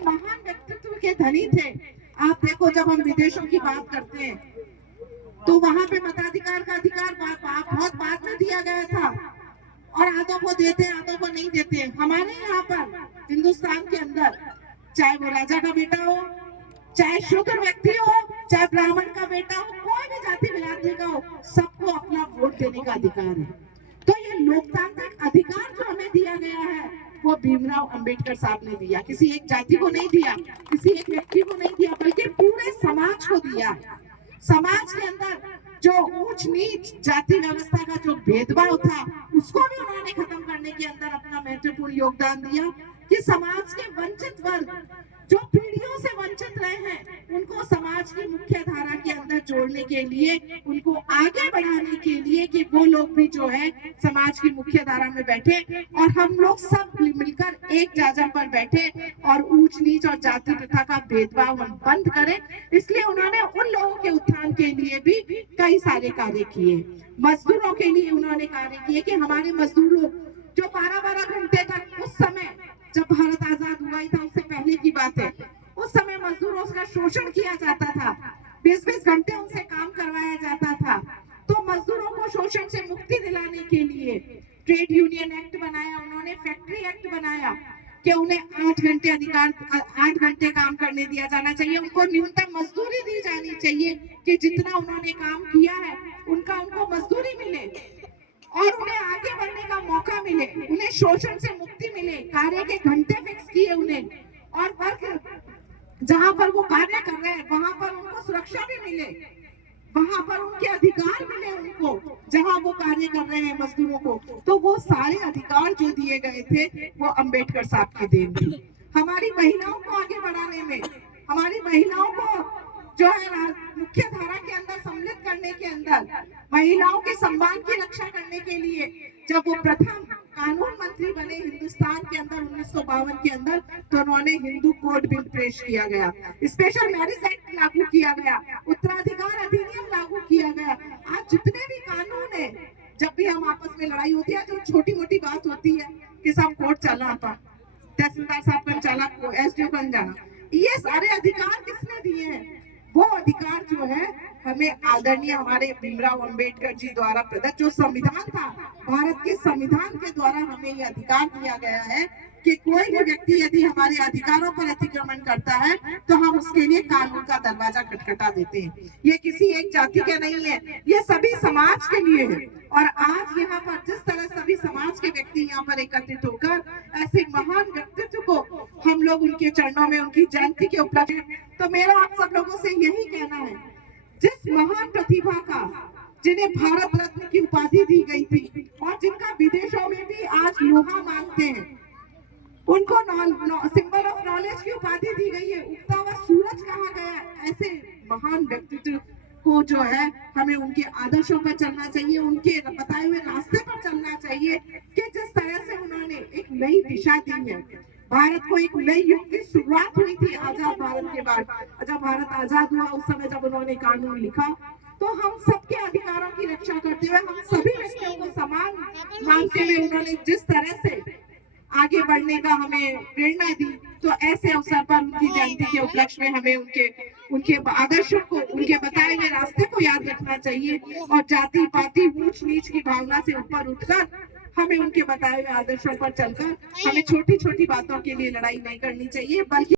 महान व्यक्तित्व के धनी थे। आप देखो, जब हम विदेशों की बात करते हैं तो वहां पे मताधिकार का अधिकार बहुत बाद में दिया गया था, और आधों को देते हैं, आधों को नहीं देते। हमारे यहाँ पर हिंदुस्तान के अंदर चाहे वो राजा का बेटा हो, चाहे शूद्र व्यक्ति हो, चाहे ब्राह्मण का बेटा हो, कोई भी जाति बिरादरी का हो, सबको अपना वोट देने का अधिकार है। तो ये लोकतांत्रिक अधिकार जो हमें दिया गया है वो भीमराव अंबेडकर साहब ने दिया। किसी एक जाति को नहीं दिया, किसी एक व्यक्ति को नहीं दिया, बल्कि पूरे समाज को दिया। समाज के अंदर जो ऊंच नीच जाति व्यवस्था का जो भेदभाव था उसको भी उन्होंने खत्म करने के अंदर अपना महत्वपूर्ण योगदान दिया कि समाज के वंचित वर्ग जो पीढ़ियों से वंचित रहे हैं उनको समाज की मुख्य धारा के अंदर जोड़ने के लिए, उनको आगे बढ़ाने के लिए कि वो लोग भी जो है समाज की मुख्य धारा में बैठे और हम लोग सब मिलकर एक जाजा पर बैठे और ऊंच नीच और जाति प्रथा का भेदभाव हम बंद करें। इसलिए उन्होंने उन लोगों के उत्थान के लिए भी कई सारे कार्य किए। मजदूरों के लिए उन्होंने कार्य किए कि हमारे मजदूर लोग जो 12-12 घंटे तक, उस समय जब भारत आजाद हुआ ही था, उससे पहले की बात है, उस समय मजदूरों का शोषण किया जाता था, 20-20 घंटे उनसे काम करवाया जाता था। तो मजदूरों को शोषण से मुक्ति दिलाने के लिए ट्रेड यूनियन एक्ट बनाया उन्होंने, फैक्ट्री एक्ट बनाया कि उन्हें 8 घंटे काम करने दिया जाना चाहिए, उनको न्यूनतम मजदूरी दी जानी चाहिए कि जितना उन्होंने काम किया है उनको मजदूरी मिले और उन्हें आगे बढ़ने का मौका मिले, उन्हें शोषण से मुक्ति मिले, कार्य के घंटे फिक्स किए उन्हें, और वर्ग जहां पर वो कार्य कर रहे हैं वहां पर उनको सुरक्षा भी मिले, वहां पर उनके अधिकार मिले उनको, जहां वो कार्य कर रहे हैं मजदूरों को। तो वो सारे अधिकार जो दिए गए थे वो अंबेडकर साहब की देन थी। हमारी महिलाओं को आगे बढ़ाने में, हमारी महिलाओं को जो है मुख्य धारा के अंदर सम्मिलित करने के अंदर, महिलाओं के सम्मान की रक्षा करने के लिए जब वो प्रथम कानून मंत्री बने हिंदुस्तान के अंदर 1952 के अंदर, तो उन्होंने हिंदू कोड बिल पेश किया गया, स्पेशल मैरिज एक्ट लागू किया गया, उत्तराधिकार अधिनियम लागू किया गया। आज जितने भी कानून है, जब भी हम आपस में लड़ाई होती है, जो छोटी मोटी बात होती है कि सब कोर्ट चला था, तहसीलदार साहब का चला, एसडीओ का जाना, ये सारे अधिकार किसने दिए हैं? वो अधिकार जो है हमें आदरणीय हमारे भीमराव अंबेडकर जी द्वारा प्रदत्त जो संविधान था, भारत के संविधान के द्वारा हमें ये अधिकार दिया गया है कि कोई भी व्यक्ति यदि हमारे अधिकारों पर अतिक्रमण करता है तो हम उसके लिए कानून का दरवाजा खटखटा देते हैं। ये किसी एक जाति के नहीं है, ये सभी समाज के लिए है। और आज यहाँ पर जिस तरह सभी समाज के व्यक्ति यहाँ पर एकत्रित होकर ऐसे महान व्यक्तित्व को हम लोग उनके चरणों में उनकी जयंती के उपलक्ष्य, तो मेरा आप सब लोगों से यही कहना है, जिस महान प्रतिभा का, जिन्हें भारत रत्न की उपाधि दी गई थी और जिनका विदेशों में भी आज लोहा मानते हैं, उनको सिंबल ऑफ नॉलेज की उपाधि दी गई है, उगता हुआ सूरज कहा गया। ऐसे महान व्यक्तित्व को जो है हमें उनके आदर्शों पर चलना चाहिए, उनके बताए हुए रास्ते पर चलना चाहिए कि जिस तरह से उन्होंने एक नई दिशा दी है, भारत को एक नई युग की शुरुआत हुई थी आजाद भारत के बाद। जब भारत आजाद हुआ उस समय जब उन्होंने कानून लिखा तो हम सबके अधिकारों की रक्षा करते हुए, हम सभी व्यक्तियों को समान मानते हुए उन्होंने जिस तरह से आगे बढ़ने का हमें प्रेरणा दी, तो ऐसे अवसर पर उनकी जयंती के उपलक्ष्य में हमें उनके आदर्शों को, उनके बताए हुए रास्ते को याद रखना चाहिए और जाति पाति ऊंच नीच की भावना से ऊपर उठकर हमें उनके बताए हुए आदर्शों पर चलकर हमें छोटी छोटी बातों के लिए लड़ाई नहीं करनी चाहिए, बल्कि